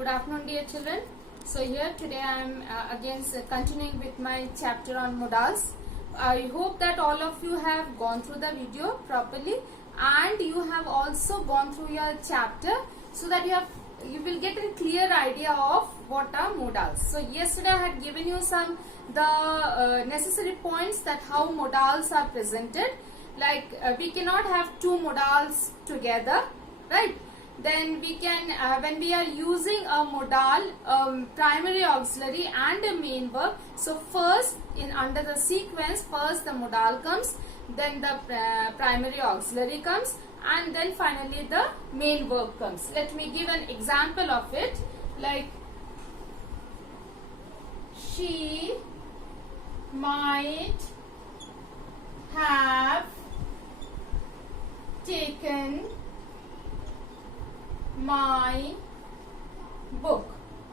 Good afternoon, dear children. So here today I am again continuing with my chapter on modals. I hope that all of you have gone through the video properly and you have also gone through your chapter so that you will get a clear idea of what are modals. So yesterday I had given you the necessary points that how modals are presented. Like we cannot have two modals together, right? Then we can, when we are using a modal, primary auxiliary and a main verb. So first, under the sequence, first the modal comes, then the primary auxiliary comes, and then finally the main verb comes. Let me give an example of it. Like, she might have taken my book.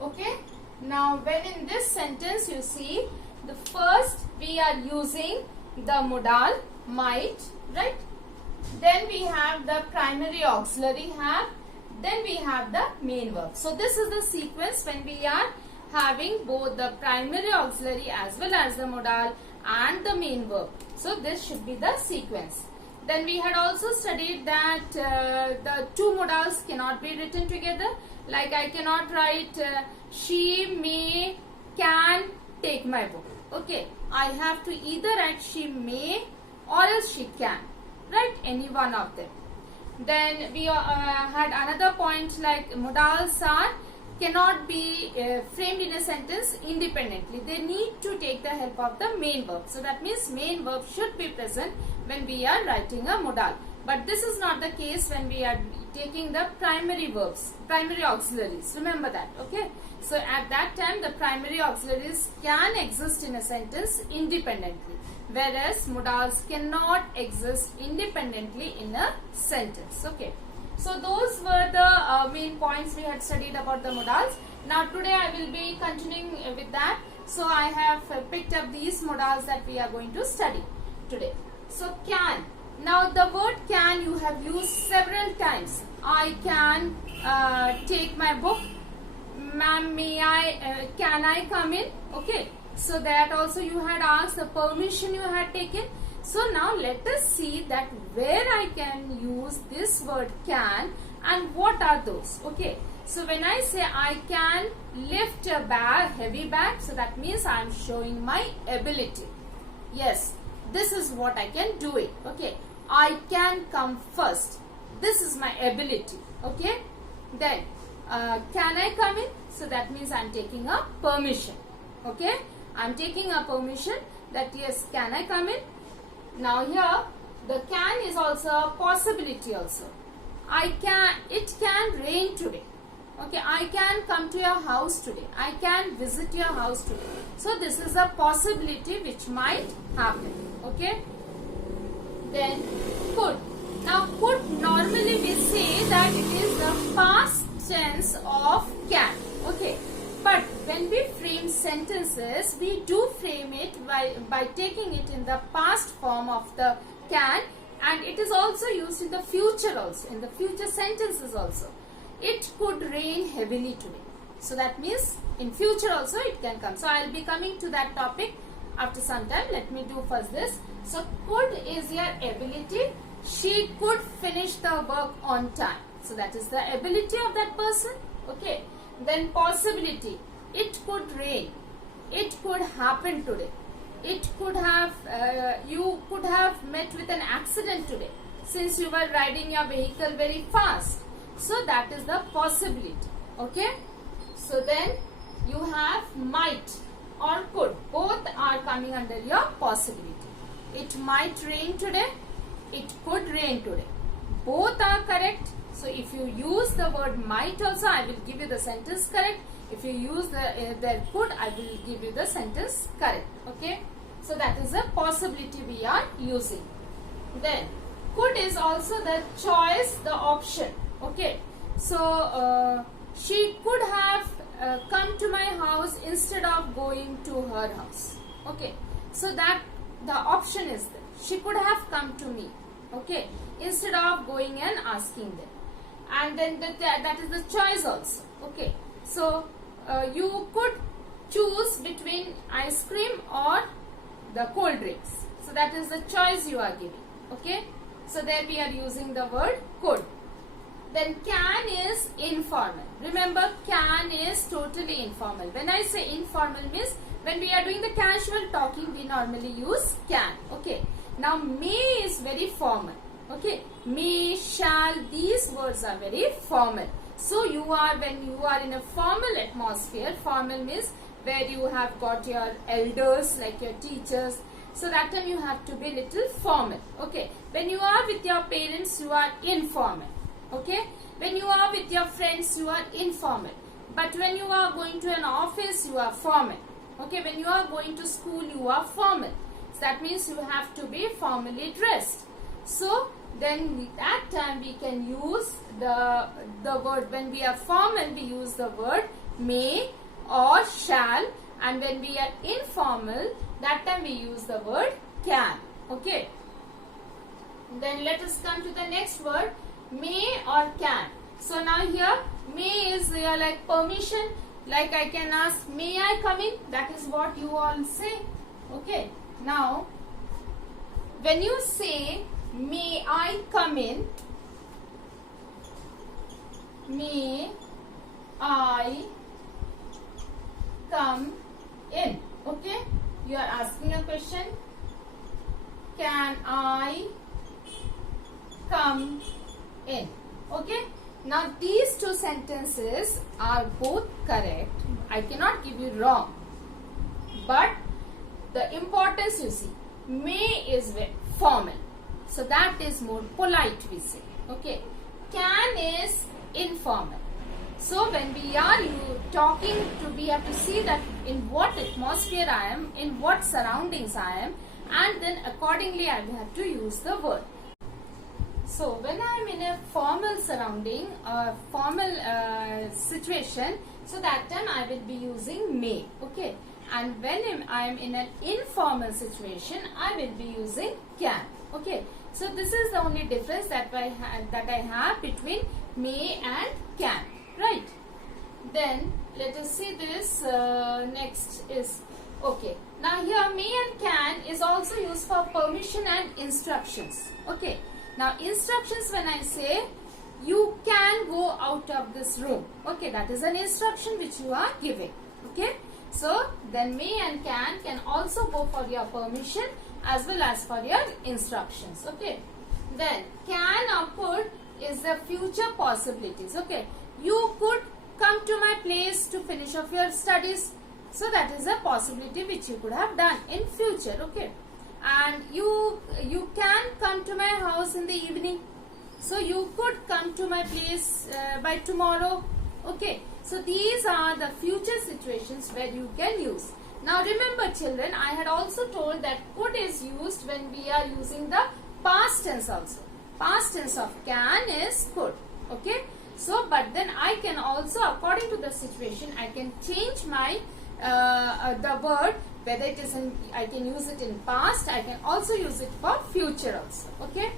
Okay, now when in this sentence you see the first we are using the modal might, right? Then we have the primary auxiliary have, then we have the main verb. So this is the sequence when we are having both the primary auxiliary as well as the modal and the main verb. So this should be the sequence. Then we had also studied that the two modals cannot be written together. Like I cannot write she may can take my book. Okay, I have to either write she may or else she can. Right, any one of them. Then we had another point like modals cannot be framed in a sentence independently. They need to take the help of the main verb. So that means main verb should be present when we are writing a modal. But this is not the case when we are taking the primary verbs, primary auxiliaries. Remember that, okay? So at that time the primary auxiliaries can exist in a sentence independently, whereas modals cannot exist independently in a sentence, okay? So those were the main points we had studied about the modals. Now today I will be continuing with that. So I have picked up these modals that we are going to study today. So can. Now the word can you have used several times. I can take my book. Ma'am, may I, can I come in? Okay. So that also you had asked the permission you had taken. So now let us see that where I can use this word can and what are those. Okay. So when I say I can lift a bag, heavy bag, so that means I am showing my ability. Yes, this is what I can do it. Okay. I can come first. This is my ability. Okay. Then can I come in? So that means I am taking a permission. Okay. I am taking a permission that yes, can I come in? Now here the can is also a possibility also. It can rain today. Okay, I can come to your house today. I can visit your house today. So this is a possibility which might happen. Okay. Then could. Now could normally we say that it is the past tense of can. Okay. But when we frame sentences, we do frame it by taking it in the past form of the can, and it is also used in the future also, in the future sentences also. It could rain heavily today. So that means in future also it can come. So I will be coming to that topic after some time. Let me do first this. So could is your ability. She could finish the work on time. So that is the ability of that person. Okay. Then possibility. It could rain. It could happen today. It could have, you could have met with an accident today since you were riding your vehicle very fast. So that is the possibility. Okay. So then you have might or could. Both are coming under your possibility. It might rain today. It could rain today. Both are correct. So if you use the word might also, I will give you the sentence correct. If you use the could, I will give you the sentence correct. Okay. So that is a possibility we are using. Then could is also the choice, the option. Okay. So she could have come to my house instead of going to her house. Okay. So that the option is there. She could have come to me. Okay. Instead of going and asking them. And then that is the choice also. Okay. So So you could choose between ice cream or the cold drinks. So that is the choice you are giving. Okay. So there we are using the word could. Then can is informal. Remember, can is totally informal. When I say informal means when we are doing the casual talking, we normally use can. Okay. Now may is very formal. Okay. May, shall, these words are very formal. So when you are in a formal atmosphere, formal means where you have got your elders like your teachers. So that time you have to be little formal. Okay. When you are with your parents, you are informal. Okay. When you are with your friends, you are informal. But when you are going to an office, you are formal. Okay. When you are going to school, you are formal. So that means you have to be formally dressed. So then that time we can use the word, when we are formal, we use the word may or shall, and when we are informal, that time we use the word can. Okay. Then let us come to the next word, may or can. So now here may is like permission, like I can ask, may I come in? That is what you all say. Okay. Now when you say may I come in, may I come in. Okay. You are asking a question. Can I come in? Okay. Now these two sentences are both correct. I cannot give you wrong. But the importance you see, may is very formal. So that is more polite we say. Okay. Can is informal. So when we are talking to, we have to see that in what atmosphere I am, in what surroundings I am, and then accordingly I will have to use the word. So when I am in a formal surrounding, formal situation, so that time I will be using may. Okay. And when I am in an informal situation, I will be using can. Okay. So this is the only difference that I have between may and can. Right. Then let us see this. Next is okay. Now here may and can is also used for permission and instructions. Okay. Now instructions, when I say you can go out of this room. Okay. That is an instruction which you are giving. Okay. So then may and can also go for your permission as well as for your instructions. Okay. Then can or could is the future possibilities. Okay. You could come to my place to finish off your studies. So that is a possibility which you could have done in future. Okay. And you can come to my house in the evening. So you could come to my place by tomorrow. Okay. So these are the future situations where you can use. Now remember children, I had also told that could is used when we are using the past tense also. Past tense of can is could. Okay. So but then I can also, according to the situation, I can change my the word, whether it is in, I can use it in past, I can also use it for future also. Okay.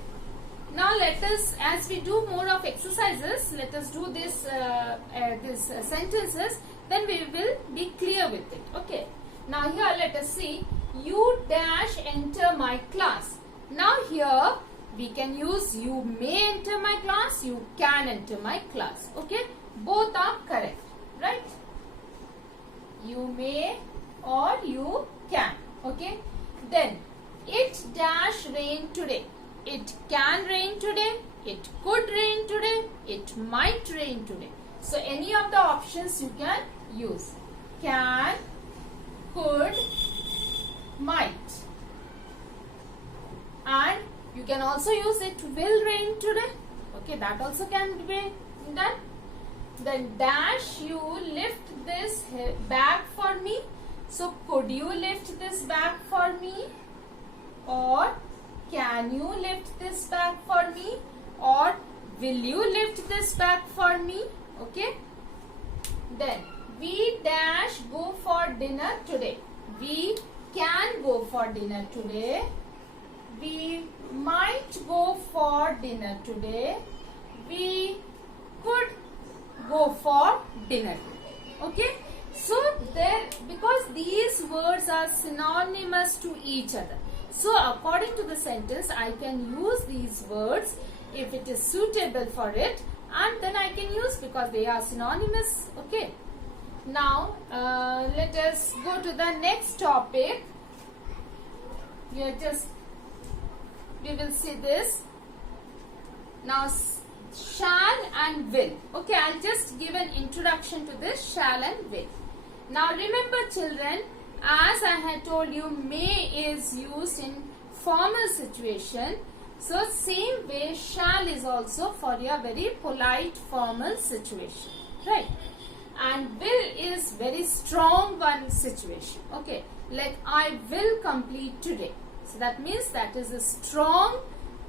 Now let us, as we do more of exercises, let us do this sentences, then we will be clear with it. Okay. Now here let us see, you dash enter my class. Now here we can use you may enter my class, you can enter my class. Okay. Both are correct. Right. You may or you can. Okay. Then it dash rain today. It can rain today, it could rain today, it might rain today. So any of the options you can use. Can, could, might. And you can also use it will rain today. Okay, that also can be done. Then dash, you lift this bag for me. So could you lift this bag for me? Or can you lift this bag for me? Or will you lift this bag for me? Okay. Then we dash go for dinner today. We can go for dinner today. We might go for dinner today. We could go for dinner today. Okay. So there, because these words are synonymous to each other. So according to the sentence, I can use these words if it is suitable for it, and then I can use because they are synonymous. Okay. Now let us go to the next topic. We will see this. Now shall and will. Okay, I'll just give an introduction to this shall and will. Now remember children, as I had told you, may is used in formal situation. So same way shall is also for your very polite formal situation. Right? And will is very strong one situation. Okay, like I will complete today. So that means that is a strong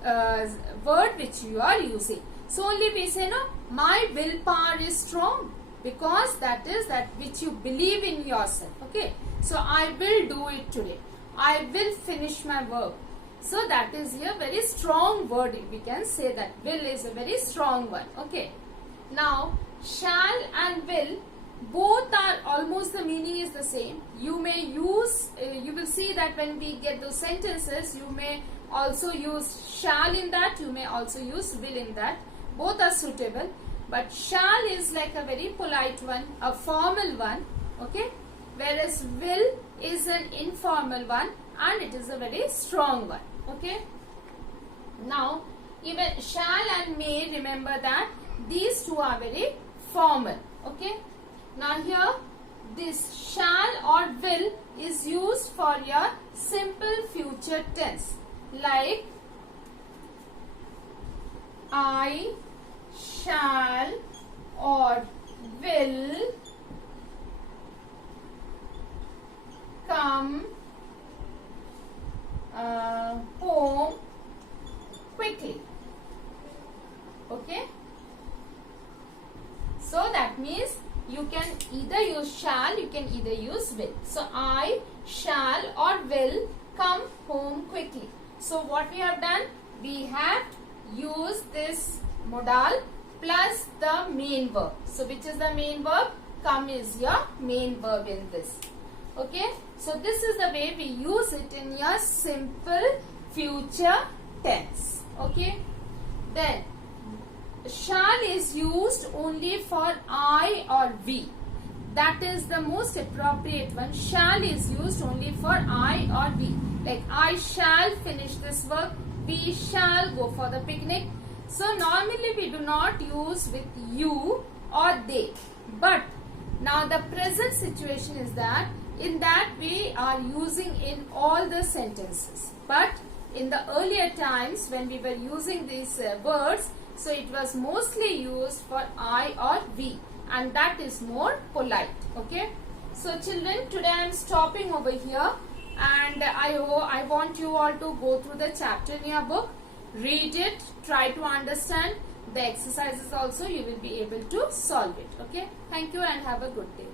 word which you are using. So only we say no, my willpower is strong, because that is that which you believe in yourself. Okay, so I will do it today, I will finish my work. So that is a very strong word. We can say that will is a very strong one. Okay, now shall and will, both are almost the meaning is the same. You may use, you will see that when we get those sentences, you may also use shall in that, you may also use will in that. Both are suitable, but shall is like a very polite one, a formal one. Okay, whereas will is an informal one and it is a very strong one. Okay, now even shall and may, remember that these two are very formal. Okay, now here this shall or will is used for your simple future tense, like I shall or will come home quickly. Okay, so that means you can either use shall, you can either use will. So I shall or will come home quickly. So what we have done, we have used this modal plus the main verb. So which is the main verb? Come is your main verb in this. Okay, so this is the way we use it in your simple future tense. Okay, then shall is used only for I or we. That is the most appropriate one. Shall is used only for I or we. Like I shall finish this work, we shall go for the picnic. So normally we do not use with you or they. But now the present situation is that in that we are using in all the sentences. But in the earlier times when we were using these words, so it was mostly used for I or we, and that is more polite. Okay. So children, today I am stopping over here, and I want you all to go through the chapter in your book, read it, try to understand the exercises also, you will be able to solve it. Okay. Thank you and have a good day.